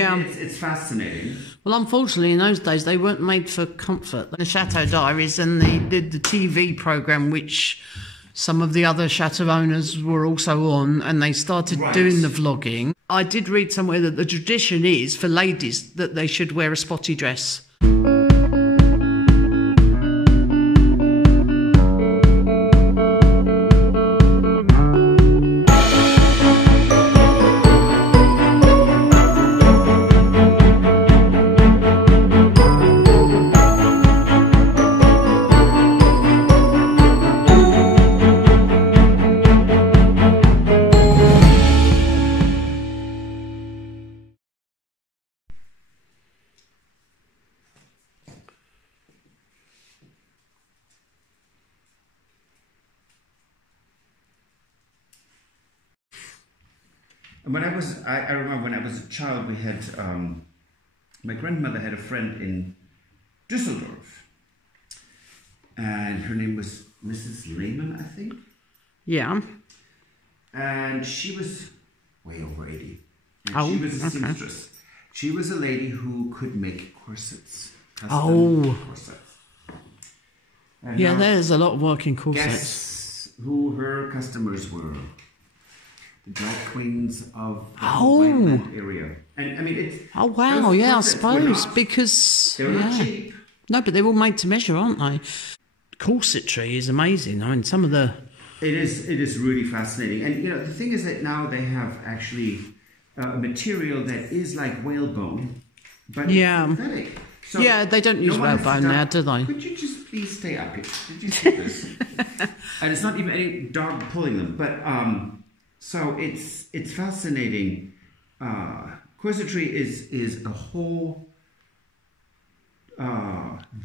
Yeah. It's fascinating. Well, unfortunately, in those days, they weren't made for comfort. The Chateau Diaries and the TV programme, which some of the other chateau owners were also on, and they started doing the vlogging. I did read somewhere that the tradition is for ladies that they should wear a spotty dress. And when I remember when I was a child, we had, my grandmother had a friend in Düsseldorf. And her name was Mrs. Lehman, I think. Yeah. And she was way over 80. And she was a seamstress. She was a lady who could make corsets. Custom corsets. And yeah, there's a lot of work in corsets. Guess who her customers were? The drag queens of the area. And I mean, it's... Oh, wow, yeah, I suppose, because... They're not cheap. No, but they're all made to measure, aren't they? Corsetry is amazing. I mean, some of the... It is really fascinating. And, you know, the thing is that now they have actually a material that is like whalebone, but it's synthetic. So yeah, they don't use whalebone now, do they? Could you just please stay up here? Did you see this? And it's not even any dog pulling them, but... So it's fascinating. Corsetry is a whole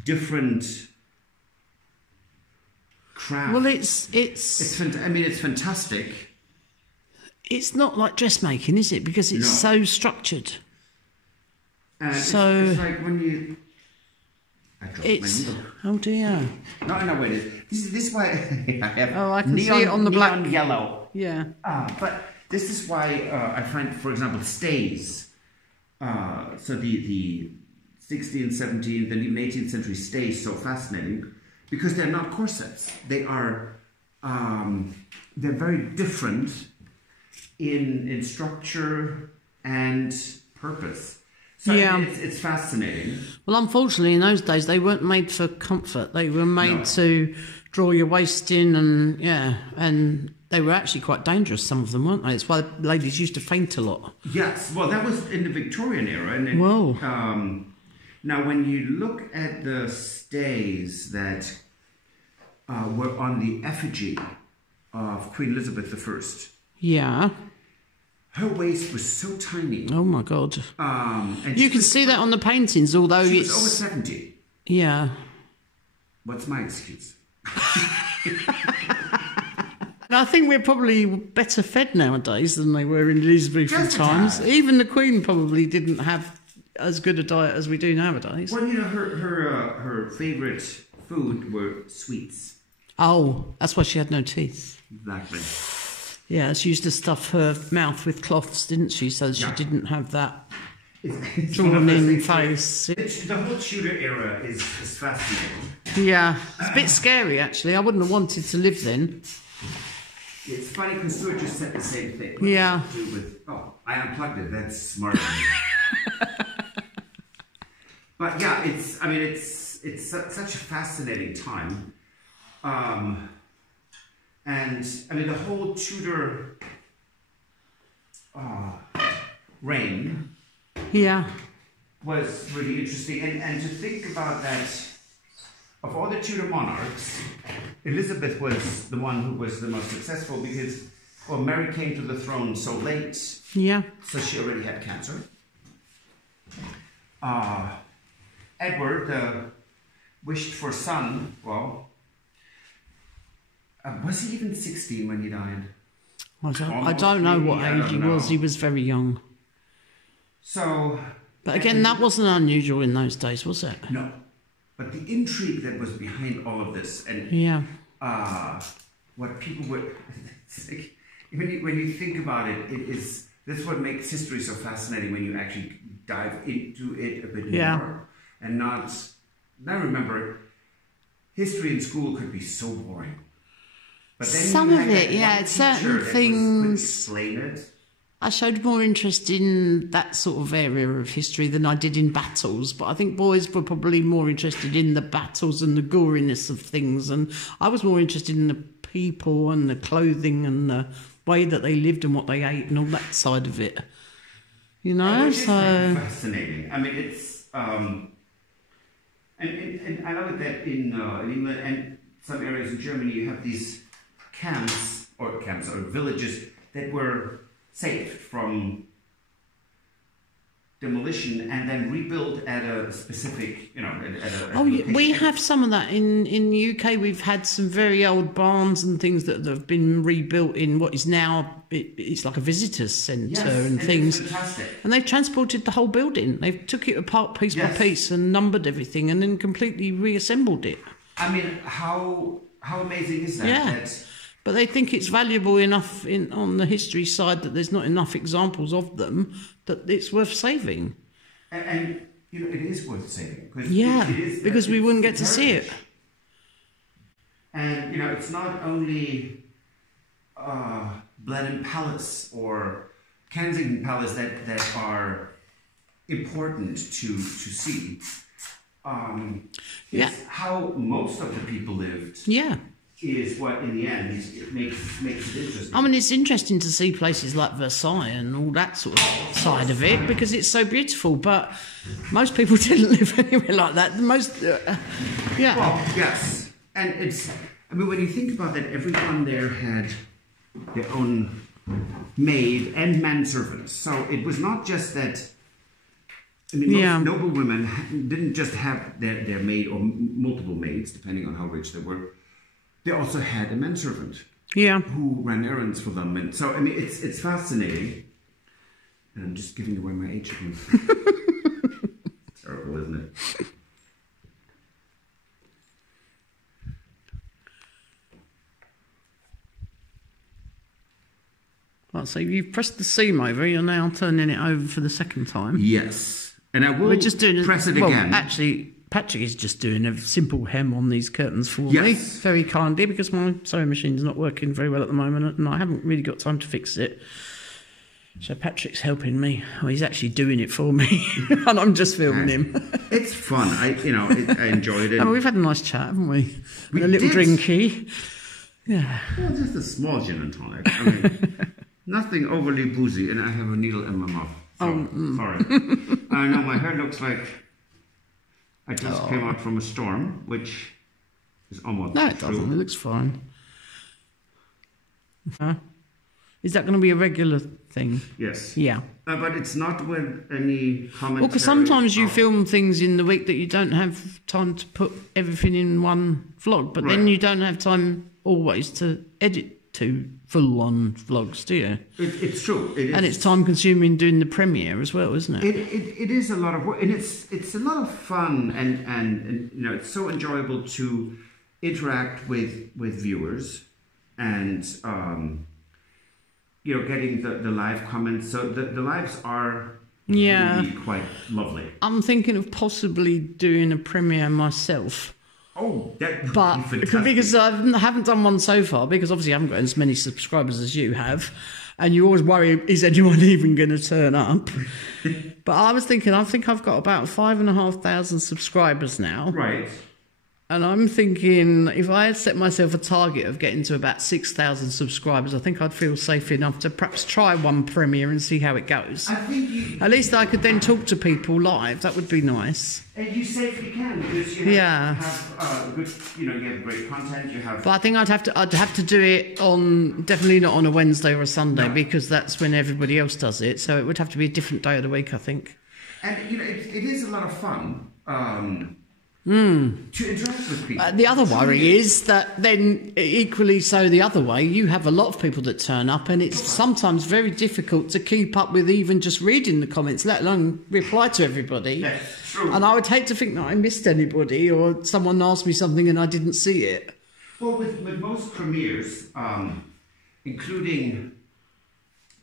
different craft. Well, it's fantastic. It's not like dressmaking, is it? Because it's so structured. And so it's like when you. I dropped my needle. Oh dear. No, wait. This is why I have. Oh, I can see it on the black yellow. Yeah. But this is why I find, for example, stays. So the 16th, 17th, and even 18th century stays so fascinating because they're not corsets. They are. They're very different in structure and purpose. So it's fascinating. Well, unfortunately, in those days, they weren't made for comfort. They were made to draw your waist in, and they were actually quite dangerous, some of them, weren't they? That's why ladies used to faint a lot. Yes, well, that was in the Victorian era. And now, when you look at the stays that were on the effigy of Queen Elizabeth I. Yeah. Her waist was so tiny. Oh, my God. And you can see that on the paintings, although she was over 70. Yeah. What's my excuse? And I think we're probably better fed nowadays than they were in Elizabethan times. Even the Queen probably didn't have as good a diet as we do nowadays. Well, you know, her favourite food were sweets. Oh, that's why she had no teeth. Exactly. Yeah, she used to stuff her mouth with cloths, didn't she? So she didn't have that drawn-in face. The whole Tudor era is fascinating. Yeah, it's a bit scary, actually. I wouldn't have wanted to live then. It's funny because Stuart just said the same thing. Yeah. I unplugged it. That's smart. But yeah, it's such a fascinating time. And I mean, the whole Tudor reign was really interesting. And to think about that, of all the Tudor monarchs, Elizabeth was the one who was the most successful because, well, Mary came to the throne so late. Yeah. So she already had cancer. Edward, the wished for son, well, was he even 16 when he died? I don't know what age he was. He was very young. So... But again, that wasn't unusual in those days, was it? No. But the intrigue that was behind all of this, and what people were... Like, when you think about it, it is that's what makes history so fascinating when you actually dive into it a bit more, and not. Now remember, history in school could be so boring. But then some of it, certain things. Explain it. I showed more interest in that sort of area of history than I did in battles, but I think boys were probably more interested in the battles and the goriness of things, and I was more interested in the people and the clothing and the way that they lived and what they ate and all that side of it. You know, so fascinating. I mean, it's and I know that in England and some areas in Germany, you have these camps or villages that were saved from demolition and then rebuilt at a specific, we have some of that in the UK. We've had some very old barns and things that have been rebuilt in what is now it's like a visitors centre and things. It's fantastic. And they've transported the whole building. They took it apart piece by piece and numbered everything and then completely reassembled it. I mean, how amazing is that? Yeah. But they think it's valuable enough on the history side that there's not enough examples of them that it's worth saving. And it is worth saving. Because we wouldn't get to see it. And, it's not only Blenheim Palace or Kensington Palace that are important to see. It's how most of the people lived. Yeah. Is what in the end makes it interesting. I mean, it's interesting to see places like Versailles and all that sort of side of it because it's so beautiful. But most people didn't live anywhere like that. Well, yes, and it's. I mean, when you think about that, everyone there had their own maid and manservants. So it was not just that. I mean, most noble women didn't just have their maid or multiple maids, depending on how rich they were. They also had a manservant who ran errands for them. And so, I mean, it's fascinating. And I'm just giving away my age again. Terrible, isn't it? Well, so you've pressed the seam over. You're now turning it over for the second time. Yes. And I will press it again. Actually, Patrick is just doing a simple hem on these curtains for me, very kindly, because my sewing machine's not working very well at the moment and I haven't really got time to fix it. So Patrick's helping me. Well, he's actually doing it for me and I'm just filming him. It's fun. I enjoyed it. I mean, we've had a nice chat, haven't we? A little drinky. Yeah. Well, just a small gin and tonic. I mean, nothing overly boozy, and I have a needle in my mouth. So, sorry. I know my hair looks like I just came out from a storm, which is almost No, it doesn't. It looks fine. Is that going to be a regular thing? Yes. Yeah. But it's not with any commentary. Well, because sometimes you film things in the week that you don't have time to put everything in one vlog, but then you don't have time always to edit two full-on vlogs, do you? It's true. It is. And it's time-consuming doing the premiere as well, isn't it? It is a lot of work, and it's a lot of fun, and it's so enjoyable to interact with viewers, and getting the live comments. So the lives are really quite lovely. I'm thinking of possibly doing a premiere myself. Oh, that would be fantastic. Because I haven't done one so far, because obviously I haven't got as many subscribers as you have, and you always worry, is anyone even going to turn up? But I was thinking, I think I've got about 5,500 subscribers now. Right. And I'm thinking, if I had set myself a target of getting to about 6,000 subscribers, I think I'd feel safe enough to perhaps try one premiere and see how it goes. I think at least I could then talk to people live. That would be nice. And you safely can, because you have good, you have great content. You have. But I think I'd have to do it on, definitely not on a Wednesday or a Sunday, because that's when everybody else does it. So it would have to be a different day of the week, I think. And it is a lot of fun. To interact with people. The other worry is that then equally so the other way, you have a lot of people that turn up, and it's sometimes very difficult to keep up with even just reading the comments, let alone reply to everybody. That's true. And I would hate to think that I missed anybody or someone asked me something and I didn't see it. Well, with most premieres, including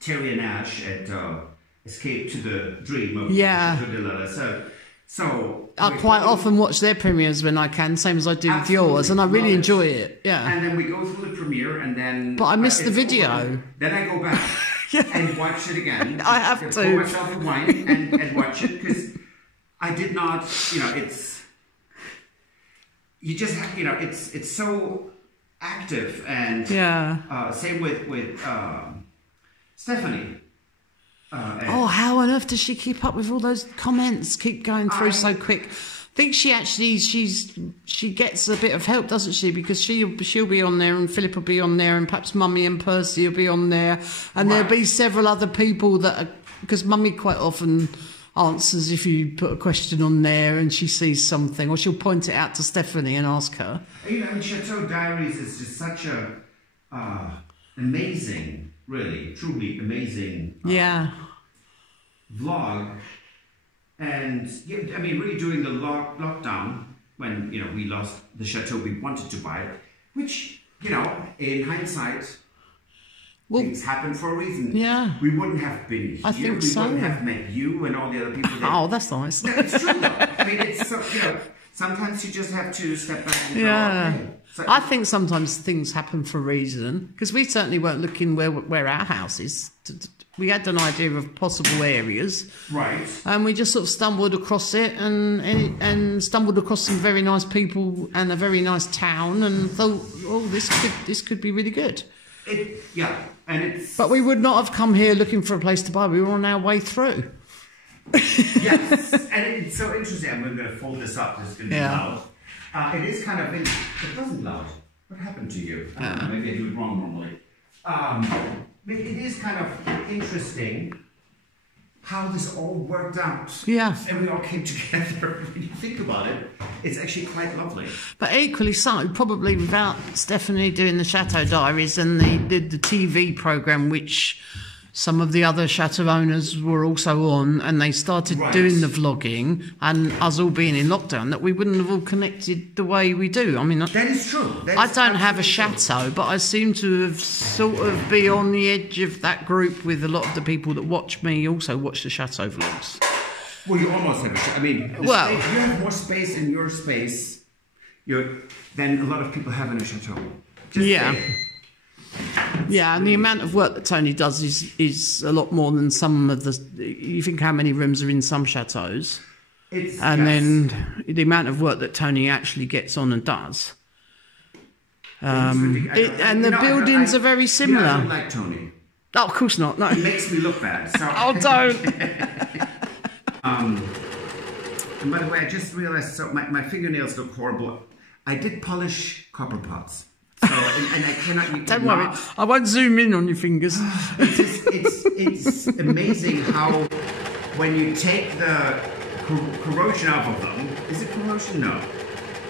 Terry and Ash at Escape to the Dream of Yeah. Chateau De Colombe. So I quite often watch their premieres when I can, same as I do with yours, and I really enjoy it. Yeah. And then we go through the premiere, and then. But I miss the video. Then I go back and watch it again. I have to. Pour myself a wine and watch it, because I did not. It's. You just have, it's so active, and same with Stephanie. How on earth does she keep up with all those comments? Keep going through so quick. I think she actually she gets a bit of help, doesn't she? Because she'll be on there, and Philip will be on there, and perhaps Mummy and Percy will be on there, and there'll be several other people that are, because Mummy quite often answers if you put a question on there and she sees something, or she'll point it out to Stephanie and ask her. Chateau Diaries is just such a amazing, really, truly amazing vlog. And really during the lockdown, when we lost the chateau we wanted to buy, which in hindsight, things happen for a reason. Yeah, we wouldn't have been here. I think so. We wouldn't have met you and all the other people. Oh, that's nice. No, it's true though. It's so sometimes you just have to step back and go, okay. So, I think sometimes things happen for a reason, because we certainly weren't looking where our house is. We had an idea of possible areas, right? And we just sort of stumbled across it, and stumbled across some very nice people and a very nice town, and thought, oh, this could be really good. But we would not have come here looking for a place to buy. We were on our way through. Yes, and it's so interesting. I'm going to fold this up. It's going to be loud. It is kind of. It wasn't loud. What happened to you? I don't know. Maybe I do it wrong normally. It is kind of interesting how this all worked out. Yeah. And we all came together. When you think about it, it's actually quite lovely. But equally so, probably without Stephanie doing the Chateau Diaries and the TV programme, which some of the other chateau owners were also on, and they started doing the vlogging, and us all being in lockdown, that we wouldn't have all connected the way we do. I mean, that is true. I don't have a chateau, but I seem to have sort of be on the edge of that group with a lot of the people that watch me also watch the chateau vlogs. Well, you almost have a chateau. I mean, you have more space in your space than a lot of people have in a chateau. Yeah, and the amount of work that Tony does is a lot more than some of the. You think how many rooms are in some chateaus, then the amount of work that Tony actually gets on and does. And the buildings are very similar. I don't like Tony. Oh, of course not. No, it makes me look bad. So. Oh, don't. And by the way, I just realised. So my fingernails look horrible. I did polish copper pots. So, and I cannot. Don't worry, I won't zoom in on your fingers. It's amazing how when you take the corrosion off of them, is it corrosion? No,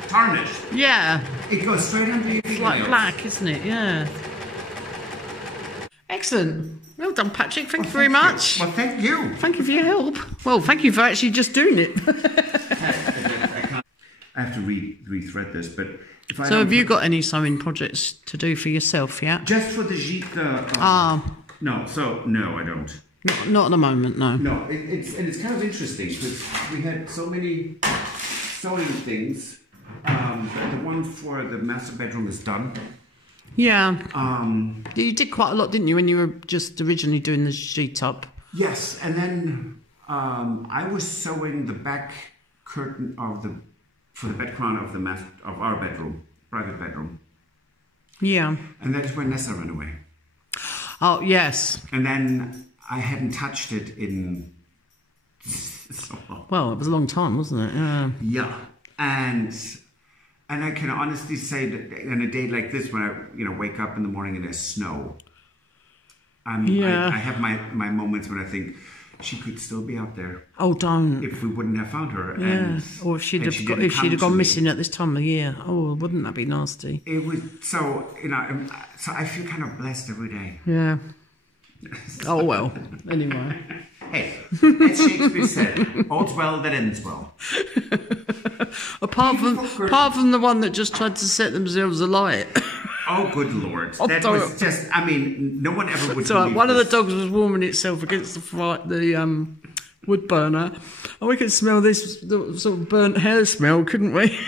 tarnish. Yeah, it goes straight under your fingernails. It's like black, isn't it? Yeah. Excellent. Well done, Patrick. Thank you very much. Well, thank you. Thank you for your help. Well, thank you for actually just doing it. I have to rethread this, but. So have you got any sewing projects to do for yourself yet? Just for the gîte. No, I don't. Not at the moment, no. No, it's kind of interesting because we had so many sewing things. The one for the master bedroom is done. Yeah. You did quite a lot, didn't you, when you were just originally doing the gîte up? Yes, and then I was sewing the back curtain for the bed crown of our bedroom, private bedroom. Yeah. And that's when Nessa ran away. Oh, yes. And then I hadn't touched it in so long. Well, it was a long time, wasn't it? Yeah. And I can honestly say that on a day like this, when I wake up in the morning and there's snow, I have my moments when I think, she could still be out there. Oh, don't! If we wouldn't have found her, or if she'd have gone missing at this time of year. Oh, wouldn't that be nasty? It was so So I feel kind of blessed every day. Yeah. Oh well. Anyway. Hey, as Shakespeare said, all's well that ends well. apart from the one that just tried to set themselves alight. Oh, good Lord. I'll That tell was you. just, I mean, no one ever would So believe one of the this. dogs was warming itself against the wood burner, and we could smell this sort of burnt hair smell, couldn't we?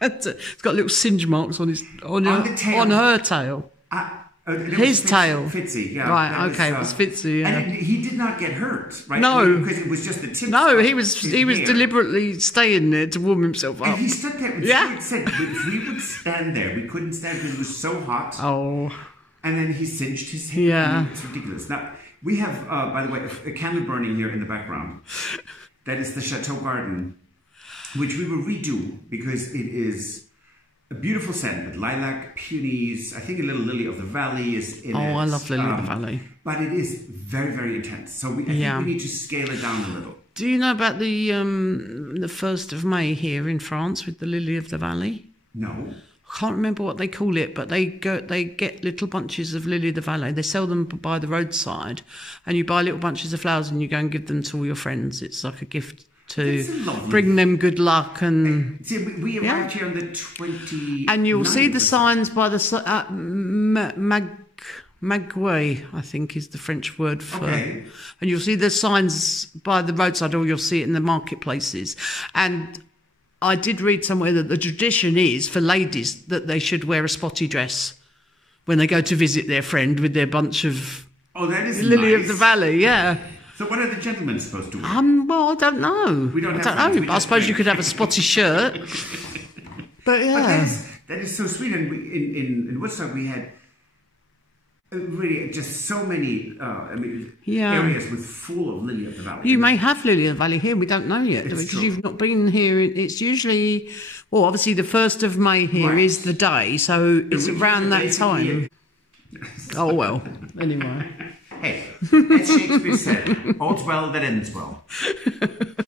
It's got little singe marks on the tail. on her tail. His tail. Fitzy, yeah. Right, okay, it was Fitzy, yeah. And he did not get hurt, right? No. Because it was just the tip. No, of he was his hair. deliberately staying there to warm himself up. And he stood there and Yeah. said, if we would stand there, we couldn't stand because it was so hot. Oh, And then he cinched his hair. Yeah. I mean, it's ridiculous. Now, we have, by the way, a candle burning here in the background. That is the Chateau garden, which we will redo because it is a beautiful scent with lilac, peonies. I think a little lily of the valley is in it. oh, I love Lily of the Valley. But it is very, very intense. So I think we need to scale it down a little. Do you know about the 1st of May here in France with the Lily of the Valley? No. I can't remember what they call it, but they get little bunches of Lily of the Valley. They sell them by the roadside, and you buy little bunches of flowers and you go and give them to all your friends. It's like a gift to bring them good luck. And See, we arrived here on the 20th. and you'll see the signs by the Magway, I think is the French word for. Okay. And you'll see the signs by the roadside, or you'll see it in the marketplaces. And I did read somewhere that the tradition is for ladies that they should wear a spotty dress when they go to visit their friend with their bunch of that is Lily nice. of the Valley. Yeah. So what are the gentlemen supposed to wear? Well, I don't know. We don't I have don't friends, know. we I just suppose drink. you could have a spotty shirt. But But yeah. that is so sweet. And in Woodstock we had really just so many areas with full of Lily of the Valley. You may have Lily of the Valley here. We don't know yet because true. you've not been here. It's usually, well, obviously the 1st of May here is the day, so it's around that time. Oh well. Anyway. Hey, as Shakespeare said, all's well that ends well.